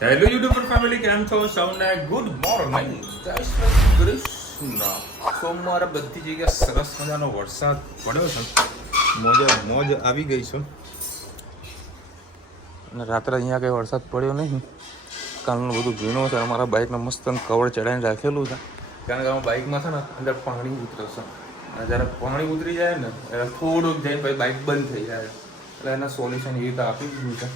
Hello YouTuber family, કેમ છો? સૌને ગુડ મોર્નિંગ, જય શ્રી કૃષ્ણ. સોમવારે બધી જગ્યાએ સરસ મજાનો વરસાદ પડ્યો છે. મોજ આવી ગઈ છે. અને રાત્રે અહીંયા કંઈ વરસાદ પડ્યો નહીં. કાલનું બધું ભીનો છે. અમારા બાઇકને મસ્ત કવર ચડાવીને રાખેલું છે, કારણ કે અમારા બાઇકમાં છે ને અંદર પાણી ઉતરશે. અને જ્યારે પાણી ઉતરી જાય ને એટલે થોડુંક જાય પછી બાઇક બંધ થઈ જાય. એટલે એના સોલ્યુશન એવી રીતે આપી દીધું છે.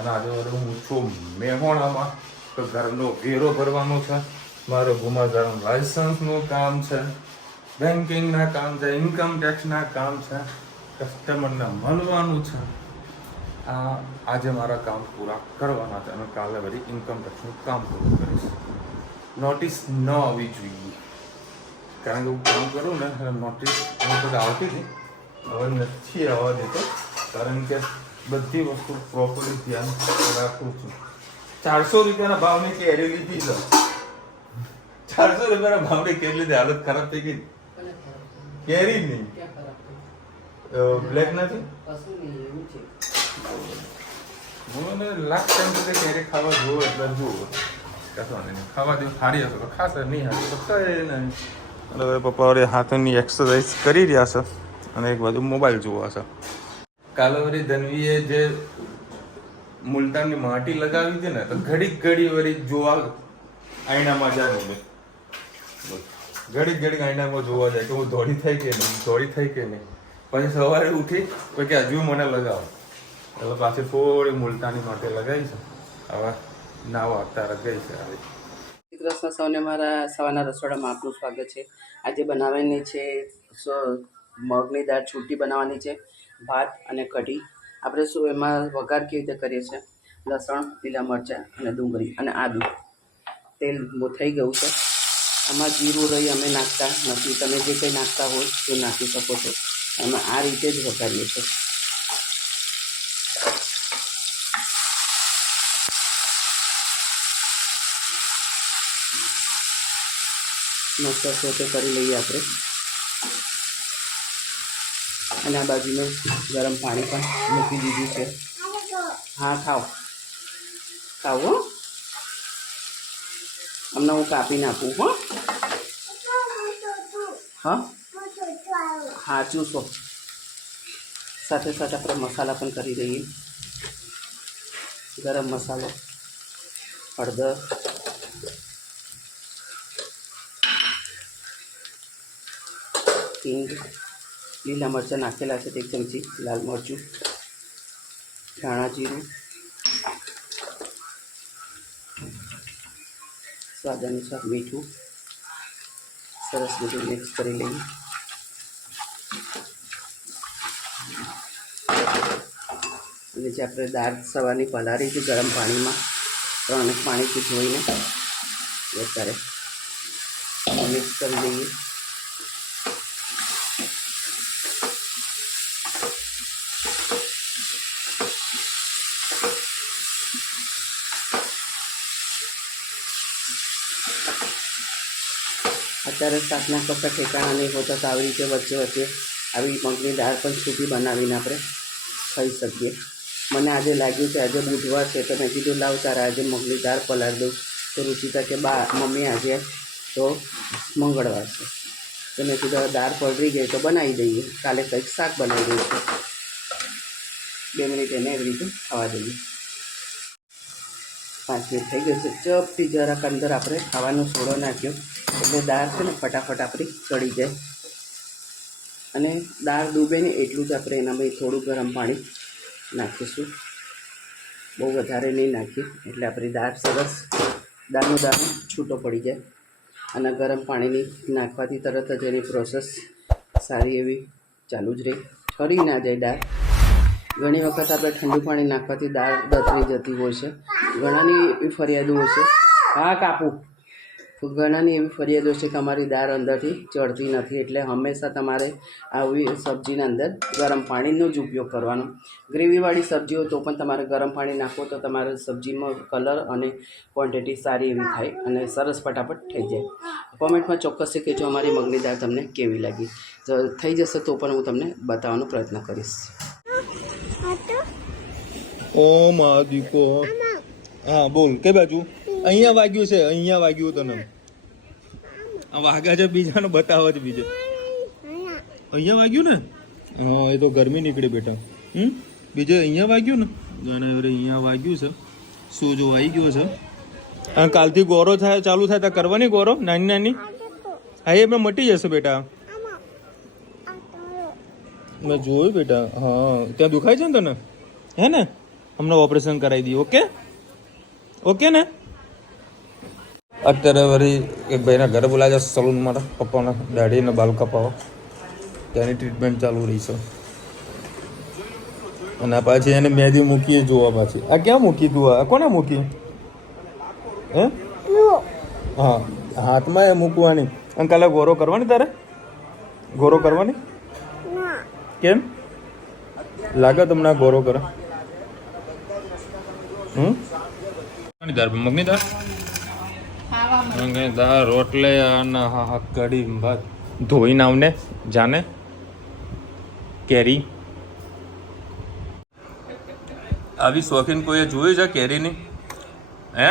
અને આજે હું છું મેહોણામાં, તો ઘરનો વેરો ભરવાનો છે, મારો ગુમાધારમ લાયસન્સનું કામ છે, બેન્કિંગના કામ છે, ઇન્કમ ટેક્સના કામ છે, કસ્ટમરને મળવાનું છે. આજે મારા કામ પૂરા કરવાના છે અને કાલે વળી ઇન્કમ ટેક્સનું કામ પૂરું કરીશ. નોટિસ ન આવવી જોઈએ, કારણ કે હું કામ કરું ને નોટિસ આવતી હતી, હવે નથી આવવા દેતો, કારણ કે બધી વસ્તુ પ્રોપરલી ધ્યાન રાખું છું. 400 રૂપિયાના ભાવની કેરી લીધી છે. 400 રૂપિયાના ભાવની કેરી લીધી, હાલત ખરાબ થઈ ગઈ. કેરી નહીં, બ્લેક નથી. મને લાસ્ટ ટાઈમ સુધી કેરી ખાવા જોવો એટલે જુઓ, કશો નહીં, ખાવા દે સારી હશે તો ખાશે, નહીં હારી તો કઈ નહીં. હવે પપ્પા વડે હાથની એક્સરસાઇઝ કરી રહ્યા છે અને એક બાજુ મોબાઈલ જોવા છે. કાલે વળી ધનવીએ જે મુલતાનની માટી લગાવી હતી ને, તો ઘડી વળી જોવા આઈનામાં જાય ને, ઘડી આઈનામાં જોવા જાય કે હું દોડી થઈ કે નહીં. પછી સવારે ઉઠી કે હજુ મને લગાવો, એટલે પાછી થોડી મુલતાની માટી લગાવી છે. હવે નાવા અત્યારે ગઈ છે. આવી કૃષ્ણ, સૌને મારા સવારના રસોડામાં આપનું સ્વાગત છે. આજે બનાવવાની છે મગની દાળ છૂટી બનાવવાની છે, ભાત અને કઢી. આપણે શું એમાં વઘાર કેવી રીતે કરીએ છીએ? લસણ, લીલા મરચાં અને ડુંગળી અને આદું. તેલ થઈ ગયું છે. આમાં જીરું રહી અમે નાખતા નથી, તમે જે કંઈ નાખતા હોય તે નાખી શકો છો. અમે આ રીતે જ વઘારીએ છીએ. મસ્ત સોતે કરી લઈએ આપણે. અને આ બાજુ મેં ગરમ પાણી પણ મૂકી દીધું છે. હા, ખાઓ હો. હમણાં હું કાપીને આપું હો. હા, ચૂસો. સાથે આપણે મસાલા પણ કરી દઈએ. ગરમ મસાલો, હળદર, હિંગ, લીલા મરચાં નાખેલા છે 1 ચમચી, લાલ મરચું, ધાણા જીરું, સ્વાદ અનુસાર મીઠું. સરસ બધું મિક્સ કરી લઈએ. અને જે આપણે દાળ સવારની પલાળી છે ગરમ પાણીમાં, 3 પાણીથી ધોઈને અત્યારે મિક્સ કરી દઈએ. અત્યારે શાકના કપડા ઠેકાણા નહીં હોતા, તો આવી રીતે વચ્ચે આવી મગની દાળ પણ છૂટી બનાવીને આપણે ખાઈ શકીએ. મને આજે લાગ્યું કે આજે બુધવાર છે, તો મેં કીધું લાવ તારે આજે મગની દાળ પલાળી દઉં. તો રુચિતા કે મમ્મી આજે તો મંગળવાર છે, તો મેં કીધું દાળ પલળી ગઈ તો બનાવી દઈએ, કાલે કંઈક શાક બનાવી દઈશું. 2 મિનિટ એને એવી રીતે ખાવા દઈએ. 5 મિનિટ થઈ ગયું છે. ચપટી જરાક અંદર આપણે ખાવાનો સોડો નાખ્યો એટલે દાળ છે ને ફટાફટ આપણી ચડી જાય. અને દાળ ડૂબે ને એટલું જ આપણે એનામાં થોડું ગરમ પાણી નાખીશું, બહુ વધારે નહીં નાખીએ, એટલે આપણી દાળ સરસ દાળનો દાણો છૂટો પડી જાય. અને ગરમ પાણીની નાખવાથી તરત જ એની પ્રોસેસ સારી એવી ચાલુ જ રહે, ઠરી ના જાય દાળ. ઘણી વખત આપણે ઠંડુ પાણી નાખવાથી દાળ દતરી જતી હોય છે. ઘણાની એવી ફરિયાદો હોય છે. હા, કાપું. તો ઘણાની એવી ફરિયાદો છે કે અમારી દાળ અંદરથી ચડતી નથી, એટલે હંમેશા તમારે આવી સબ્જીના અંદર ગરમ પાણીનો જ ઉપયોગ કરવાનો. ગ્રેવીવાળી સબ્જી હોય તો પણ તમારે ગરમ પાણી નાખો તો તમારે સબ્જીમાં કલર અને ક્વોન્ટિટી સારી એવી થાય અને સરસ ફટાફટ થઈ જાય. કોમેન્ટમાં ચોક્કસથી કહેજો અમારી મગની દાળ તમને કેવી લાગી. તો થઈ જશે તો પણ હું તમને બતાવવાનો પ્રયત્ન કરીશ. ઓમ આદિકો હા બોલ કે બાજુ અહીંયા વાગ્યું છે, અહીંયા વાગ્યું તને. આ વાગ્યા છે બીજાને બતાવો છે બીજે. અહીંયા વાગ્યું ને? હા એ તો ગરમી નીકળી બેટા. બીજે અહીંયા વાગ્યું ને? જાણે અહીંયા વાગ્યું છે. સોજો આવી ગયો છે. અને કાલથી ગોરો થાય ચાલુ થાય તો કરવાની ગોરો નાની નાની. હા એ એમાં મટી જશે બેટા. મેં જોયું બેટા. હા ત્યાં દુખાય છે ને તને? હે ને? હમણાં ઓપરેશન કરાવી દઈએ. ઓકે ઓકે ને? અત્યારે વળી એક ભાઈના ઘરે બોલાવ્યા છે સલૂન માટે, પપ્પાના દાઢીને બાલ કપાવવા. ત્યાંની ટ્રીટમેન્ટ ચાલુ રહી છે. અને પાછી એને મહેંદી મૂકીએ જોવા પાછી. આ ક્યાં મૂકી તું? આ કોને મૂકી? હે? હા હાથમાં એ મૂકવાની. અને કાલે ગોરો કરવાની તારે? ગોરો કરવાની? કેમ લાગે તમને ગોરો કરે? દાળ મગની દાળ, મગની દાળ રોટલે અને હા કઢી ભાત. ધોઈને આવને જાને કેરી. આવી શોખીન કોઈએ જોયું છે કેરીની? હે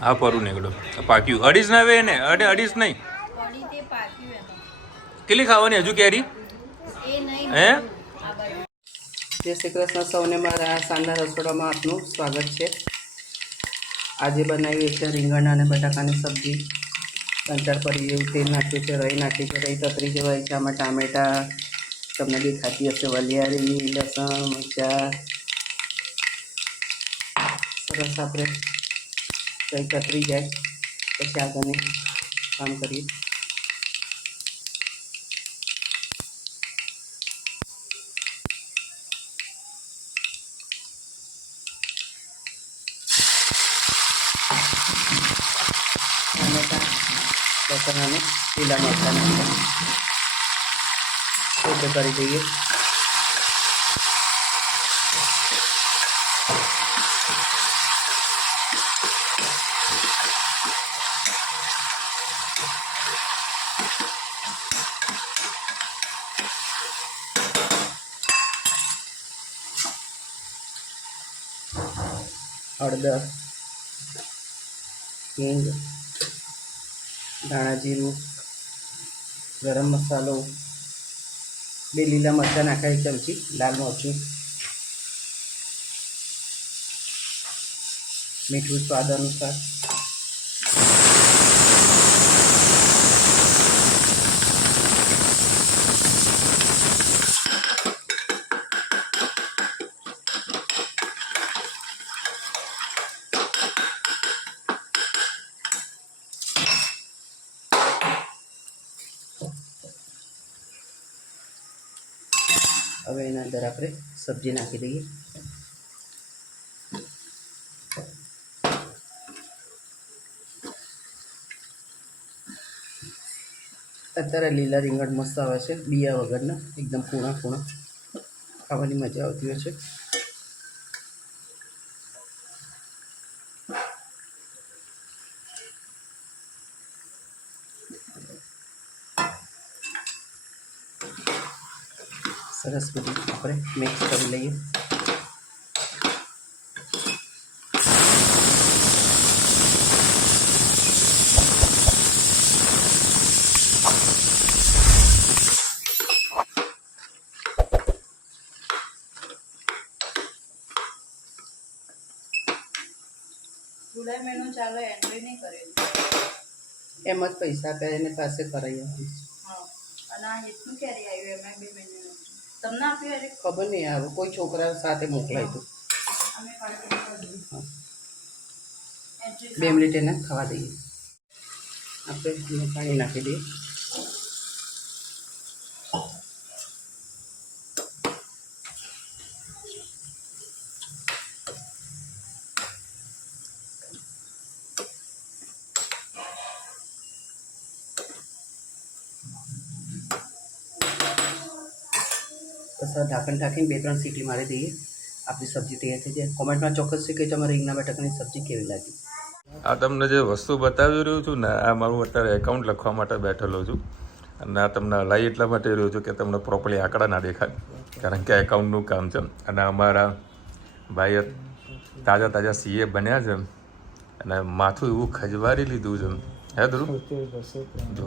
હા પરું નીકળો પાક્યું. અડીસ ના આવે એને અડીસ નહીં. કેટલી ખાવાની હજુ કેરી? હે? જય શ્રી કૃષ્ણ સૌને. મારા શાનદાર રસોડામાં આપનું સ્વાગત છે. આજે બનાવી છે રીંગણ અને બટાકાની સબ્જી. 3-4 પરી એવું તેલ નાખ્યું છે, રહી નાખી છે, રહી તતરી જવાય છે. આમાં ટામેટા તમને દેખાતી હશે, વલિયારી, લસણ, મરચાં. સરસ આપણે રહી તતરી જાય પછી આગળનું કામ કરીએ. લસણ અને લીલા મરચાં નાખીને કરી દઈએ. હળદર, હિંગ, ધાણા જીરું, ગરમ મસાલો, 2 લીલા મરચાં નાખાય, ચમચી લાલ મરચું, મીઠું સ્વાદ અનુસાર. હવે એના અંદર આપણે સબ્જી નાખી દઈએ. અત્યારે લીલા રીંગણ મસ્ત આવે છે, બિયા વગરના, એકદમ કૂણા કૂણા, ખાવાની મજા આવતી હોય છે. સરસ બધું આપણે મિક્સ કરી લઈએ. એમ જ પૈસા આપે એને પાસે કરાવી ખબર નહીં આવે, કોઈ છોકરા સાથે મોકલાય તો 2 મિનિટ એને ખાવા દઈએ. આપણે પાણી નાખી દઈએ. બસ ઢાંકણ ઢાંકીને 2-3 સીટી મારી દઈએ. આપણી સબ્જી તૈયાર થઈ જાય. કોમેન્ટમાં ચોક્કસ કે તમારે રીંગણા બટાકાની સબ્જી કેવી લાગી. આ તમને જે વસ્તુ બતાવી રહ્યું છું ને, આ મારું અત્યારે એકાઉન્ટ લખવા માટે બેઠેલો છું. અને આ તમને હલાઈ એટલા માટે રહ્યો છું કે તમને પ્રોપરલી આંકડા ના દેખાય, કારણ કે એકાઉન્ટનું કામ છે. અને અમારા ભાઈએ તાજા તાજા સીએ બન્યા છે અને માથું એવું ખજવારી લીધું છે. હે ધ્રુવ? જો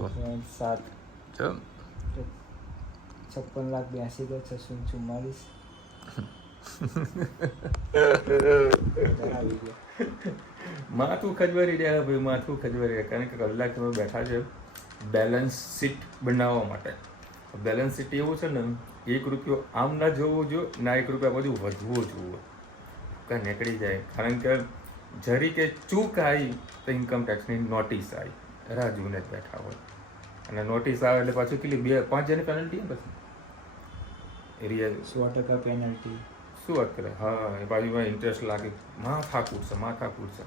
56,82,644. માથું ખજવારી રહ્યા ભાઈ, માથું ખજવારી રહ્યા, કારણ કે કલાક તમે બેઠા છે બેલેન્સ શીટ બનાવવા માટે. બેલેન્સ શીટ એવું છે ને, 1 રૂપિયો આમ ના જોવો જોઈએ ના 1 રૂપિયા બધું વધવો જોઈએ, કાંઈ નીકળી જાય. કારણ કે જરી કે ચૂક આવી તો ઇન્કમ ટેક્સની નોટિસ આવી, રાહ જોઈને જ બેઠા હોય. અને નોટિસ આવે એટલે પાછું કેટલી 2-5 હજારની પેનલ્ટી પછી એરિયા 100% પેનલ્ટી. શું વાત કરે? હા, એ બાજુમાં ઇન્ટરેસ્ટ લાગે, માથાકૂટ છે.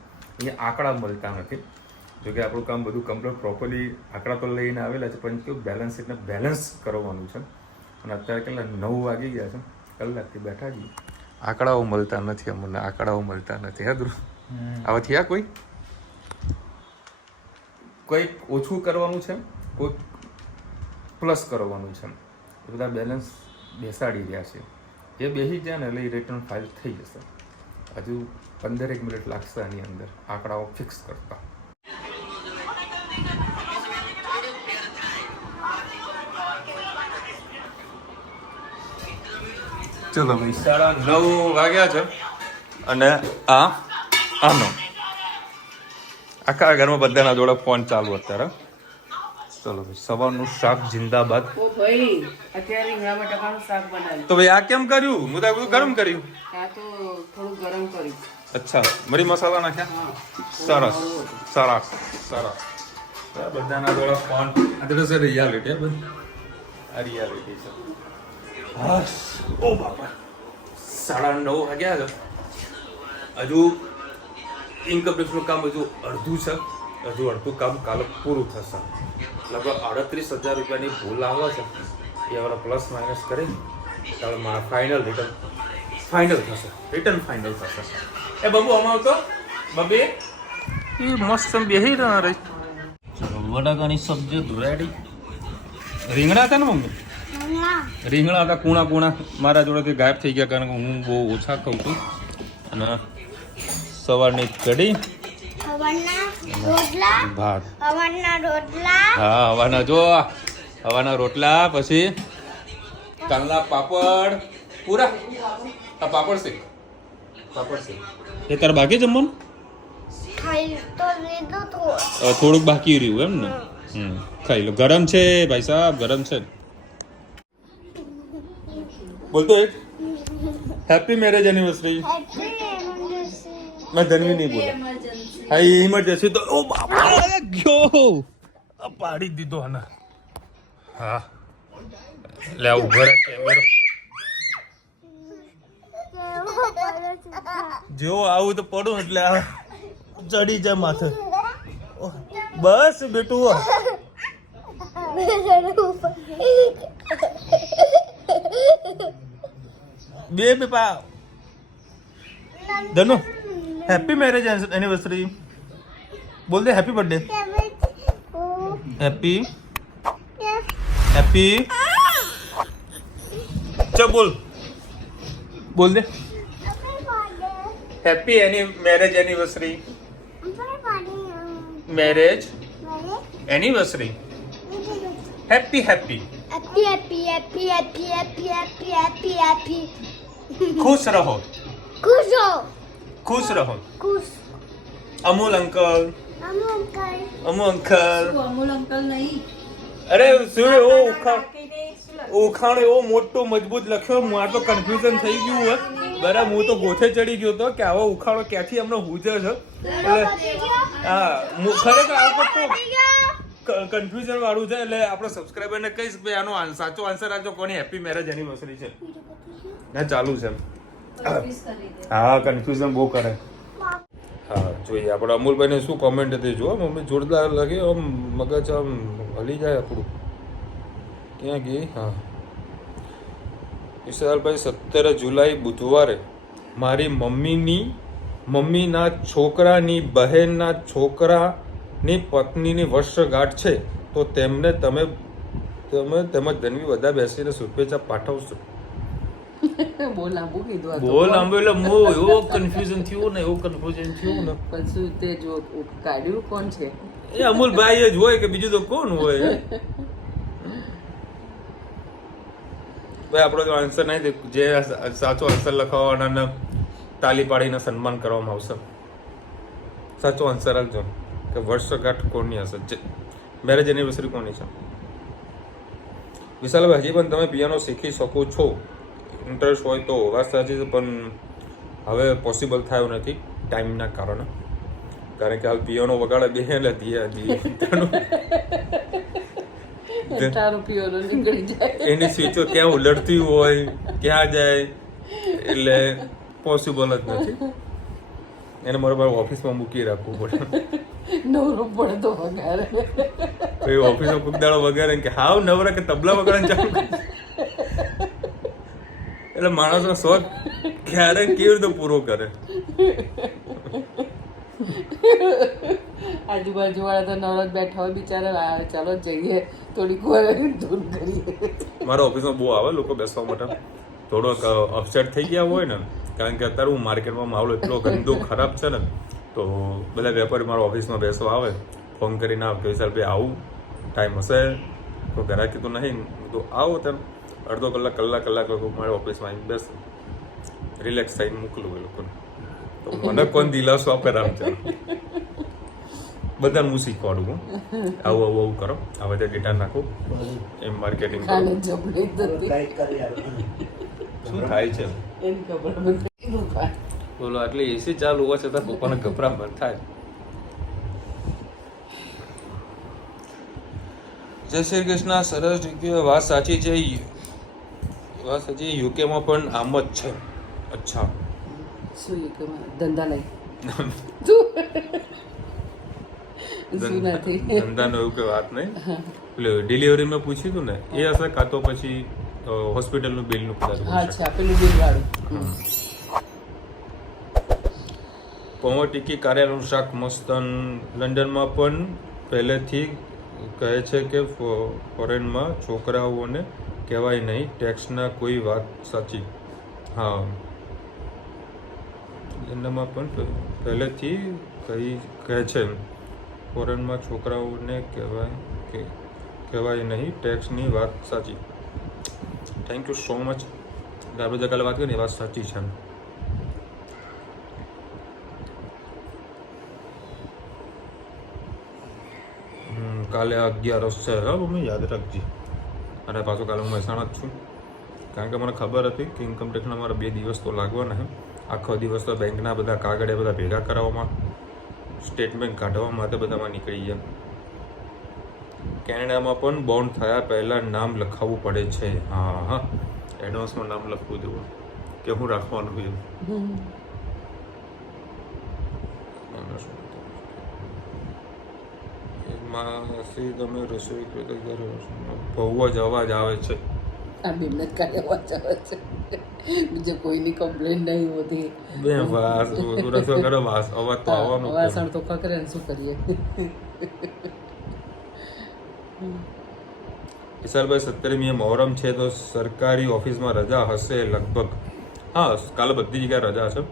એ આંકડા મળતા નથી. જોકે આપણું કામ બધું કમ્પ્લીટ પ્રોપરલી આંકડા તો લઈને આવેલા છે, પણ કેવું બેલેન્સ શીટને બેલેન્સ કરવાનું છે. અને અત્યારે કેટલા 9 વાગી ગયા છે, કલાકથી બેઠા છીએ. આંકડાઓ મળતા નથી અમને, આંકડાઓ મળતા નથી. હે ધ્રુવ? આવા થયા કોઈક ઓછું કરવાનું છે, કોઈક પ્લસ કરવાનું છે. એ બધા બેલેન્સ બેસાડી રહ્યા છે. એ બેસી જાય ને એટલે એ રિટર્ન ફાઇલ થઈ જશે. હજુ 15 મિનિટ લાગશે આની અંદર આંકડાઓ ફિક્સ કરતા. ચલો ભાઈ, 9:30 વાગ્યા છે અને આનો આખા ઘરમાં બધાના જોડે ફોન ચાલુ અત્યારે. ચલો ભાઈ, સવારનું શાક જિંદાબાદ. ઓ ભાઈ, અત્યારે રીંગણા બટાકાનું શાક બનાવ્યું. તો ભાઈ આ કેમ કર્યું? હું તો બધું ગરમ કર્યું. આ તો થોડું ગરમ કર્યું. અચ્છા, મરી મસાલા નાખ્યા. સરસ સરસ સરસ. બધાના જોડે ફોન. આ તો સર રિયાલિટી ભાઈ, આ રિયાલિટી છે. બસ, ઓ બાપા, 9:30 વાગ્યા છે. હજુ ઇન્કમ ટેક્સનું કામ હજુ અડધું છે. હજુ અડધું કામ કાલે પૂરું થશે. લગભગ 38,000 રૂપિયાની ભૂલ આવે છે. એ હવે પ્લસ માઇનસ કરી ત્યારે મારા ફાઇનલ રિટર્ન ફાઇનલ થશે. એ બાબુ આમાં આવતો બબે, એ મસ્ત બેહી રહ્યા રહી. બટાકાની સબ્જી ધુરાડી. રીંગણા હતા ને મમ્મી? રીંગણા હતા કૂણા મારા જોડેથી ગાયબ થઈ ગયા, કારણ કે હું બહુ ઓછા ખાઉં છું. અને સવારની કઢી, ભાત. હા, હવાના રોટલા, પછી કાંદા પાપડ પૂરા. આ પાપડ છે એ તારે બાકી જમવાનું? થોડુંક બાકી રહ્યું એમ ને? ખાઈ લો. ગરમ છે ભાઈ સાહેબ, ગરમ છે. બોલતો એક હેપી મેરેજ એનિવર્સરી. मैं धनवी नहीं बोला. हाँ, ये इमरजेंसी तो ओ बाबा गयो पाड़ी दीदो है ना. हाँ, ले उभर कैमरा जो आવું તો પડું એટલે ચડી જાય માથે. બસ બેટું, બે પા ધનુ हैप्पी मैरिज एनिवर्सरी बोल दे. Happy birthday. हैप्पी चल बोल दे. Happy marriage anniversary. Marriage anniversary. Happy खुश रहो. अमूल अंकल. નહીં. અરે સુરે ઓ ઉખાણ એવો મોટો મજબૂત લખ્યો, મારે તો કન્ફ્યુઝન થઈ ગયું હોય. બરાબર, હું તો ગોથે ચડી ગયો હતો કે આવો ઉખાણો ક્યાંથી અમને હુજે છે. એટલે હા, ખરેખર આ વખત કન્ફ્યુઝન વાળું છે. એટલે આપણે સબસ્ક્રાઈબરને કહીશ કે આનો સાચો આન્સર આપજો, કોની હેપી મેરેજ એનિવર્સરી છે. ના ચાલુ છે. હા, કન્ફ્યુઝન બહુ કરે. હા, જોઈએ આપણે અમૂલભાઈને શું કોમેન્ટ હતી જો. મમ્મી જોરદાર લાગે, આમ મગજ આમ હલી જાય આપણું. ક્યાં ગઈ? હા, વિશાલભાઈ 17 જુલાઈ બુધવારે મારી મમ્મીના છોકરાની બહેનના છોકરાની પત્નીની વર્ષગાંઠ છે, તો તેમને તમે તમે તેમજ ધનવી બધા બેસીને શુભેચ્છા પાઠવશો. બહુ લાંબુ કીધું આ તો. બોલ આંબો એટલે મો એવો કન્ફ્યુઝન થયું ને પછી તે જો કાઢ્યું કોણ છે? એ અમૂલભાઈ જ હોય કે બીજું તો કોણ હોય? ભાઈ આપણો જો આન્સર નહીં દે, જે સાચો આન્સર લખાવવાના તાલી પાડીને સન્માન કરવામાં આવશે. સાચો આન્સર આપજો કે વર્ષગાંઠ કોની હશે, મેરેજ એનિવર્સરી કોની છે. વિશાલભાઈ હજી પણ તમે પિયાનો શીખી શકો છો, ઇન્ટરેસ્ટ હોય તો. વાત સાચી છે, પણ હવે પોસિબલ થયું નથી ટાઈમના કારણે. કારણ કે હાલ પિયાનો વગાડે બે એટલે એની સ્વિચો ક્યાં ઉલટતી હોય, ક્યાં જાય, એટલે પોસિબલ જ નથી. એને બરોબર ઓફિસમાં મૂકી રાખવું પડે. નવરો પડે તો વગાડે. પછી ઓફિસમાં કોક દાડો વગાડે કે હાવ નવરા કે તબલા વગાડે ચાલુ કરે. એટલે માણસનો શોખ ક્યારે કેવી રીતે પૂરો કરે. આજુબાજુ વાળા તો નવરાત બેઠા હોય બિચારા, ચાલો જઈએ થોડીક વાર ધૂન કરીએ. મારા ઓફિસમાં બહુ આવે લોકો બેસવા માટે. થોડોક અપસેટ થઈ ગયા હોય ને, કારણ કે અત્યારે હું માર્કેટમાં માહોલ એટલો ગંદો ખરાબ છે ને, તો બધા વેપારી મારા ઓફિસમાં બેસવા આવે, ફોન કરીને આવે કે વિશાલભાઈ આવું ટાઈમ હશે, તો ઘરાકી તો નહીં, તો આવો તેમ અડધો કલાક મારા ઓફિસમાં આવીને બેસે, રિલેક્સ થઈને મોકલું એ લોકોને. તો મને કોણ દિલાસો આપે રામચંદ્ર? બધાને હું શીખવાડું હું આવું કરો, આ બધા ગીટાર નાખો, એમ માર્કેટિંગ કરો. શું થાય છે બોલો? આટલી એસી ચાલુ હોવા છતાં પપ્પાને ગભરામણ થાય. જય શ્રી કૃષ્ણ. સરસ ટીક્યો. વાત સાચી છે, યુકેમાં પણ આમ જ છે. અચ્છા, શું યુકેમાં ધંધા નહીં? શું નથી ધંધાનો એવું કે વાત નહીં. એટલે ડિલિવરીમાં પૂછ્યું હતું ને, એ હશે કાં તો પછી હોસ્પિટલનું બિલનું કદાચ. અચ્છા, પેલું બિલ વાળું. પૌવા ટીકી કારેલાનું શાક મસ્ત. લંડનમાં પણ પહેલેથી કહે છે કે ફોરેનમાં છોકરાઓને કહેવાય નહીં ટેક્સના કોઈ વાત સાચી. હા, લંડનમાં પણ પહેલેથી કહે છે ફોરેનમાં છોકરાઓને કહેવાય નહીં ટેક્સની વાત સાચી. Thank you so much. આપણે કાલે વાત કરી વાત સાચી છે. કાલે 11 છે. હા મમ્મી યાદ રાખજી. અને પાછું કાલે હું મહેસાણા જ છું, કારણ કે મને ખબર હતી કે ઇન્કમ ટેક્સના મારા 2 દિવસ તો લાગવાના છે. આખો દિવસ તો બેંકના બધા કાગળિયા બધા ભેગા કરાવવામાં, સ્ટેટમેન્ટ કાઢવા માટે બધામાં નીકળી ગયા. કેનેડામાં પણ બોન્ડ થયા પહેલાં નામ લખાવવું પડે છે. હા, એડવાન્સમાં નામ લખવું દેવું કે હું રાખવાનું એમ. એમાંથી તમે રસોઈ બહુ જ અવાજ આવે છે. આ બેમને જ કાલે અવાજ આવે છે, બીજે કોઈની કમ્પ્લેન નહીં હોતી. બે વાસ રસો કરો, વાસ અવાજ તો આવવાનો. વાસણ તો ખકરે ને શું કરીએ. વિશાલભાઈ 17મી મોહરમ છે તો સરકારી ઓફિસમાં રજા હશે લગભગ. હા, કાલે બધી જગ્યાએ રજા છે.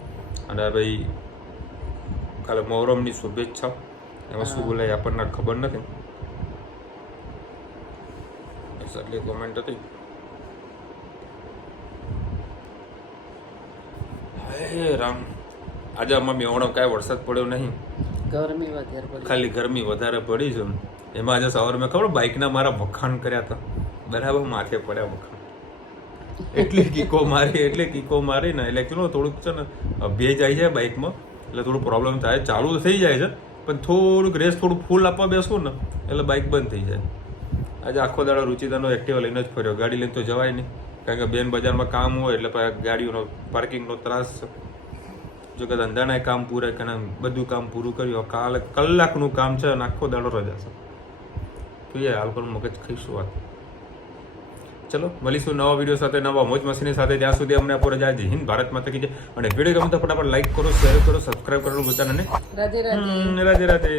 અને ભાઈ કાલે મોહરમની શુભેચ્છા. એમાં શું બોલાય આપણને ખબર નથી. એટલી કોમેન્ટ હતી. હે રામ, આજે આમાં મેવણો કાંઈ વરસાદ પડ્યો નહીં, ગરમી વધારે પડી, ખાલી ગરમી વધારે પડી છે. એમાં આજે સવારે મેં ખબર બાઇકના મારા વખાણ કર્યા હતા, બરાબર માથે પડ્યા વખાણ. એટલી કીકો મારી ને એટલે ચલો થોડુંક છે ને ભેજ આવી જાય બાઇકમાં, એટલે થોડું પ્રોબ્લેમ થાય. ચાલુ તો થઈ જાય છે, પણ થોડુંક રેસ થોડું ફૂલ આપવા બેસવું ને એટલે બાઇક બંધ થઈ જાય. આજે આખો દાડો રુચિતાનો એક્ટિવા લઈને જ ફર્યો, ગાડી લઈને તો જવાય નહીં, કારણ કે બેન બજારમાં કામ હોય એટલે ગાડીઓનો પાર્કિંગનો ત્રાસ છે. જો કે ધંધાના કામ પૂરા કરે, બધું કામ પૂરું કર્યું. કાલે કલાકનું કામ છે અને આખો દાડો રજા છે. તો એ હાલ પર મગજ ખાઈશું વાત. ચલો મળીશું નવા વિડીયો સાથે, નવા મોજ મસ્તીની સાથે. ત્યાં સુધી અમને આપો રજા. જય હિન્દ, ભારત માતા કી જય. અને વિડીયો ગમે તો ફટાફટ લાઈક કરો, શેર કરો, સબસ્ક્રાઈબ કરવાનું ભૂલતા નહીં. રાધે રાધે. રાધે રાધે.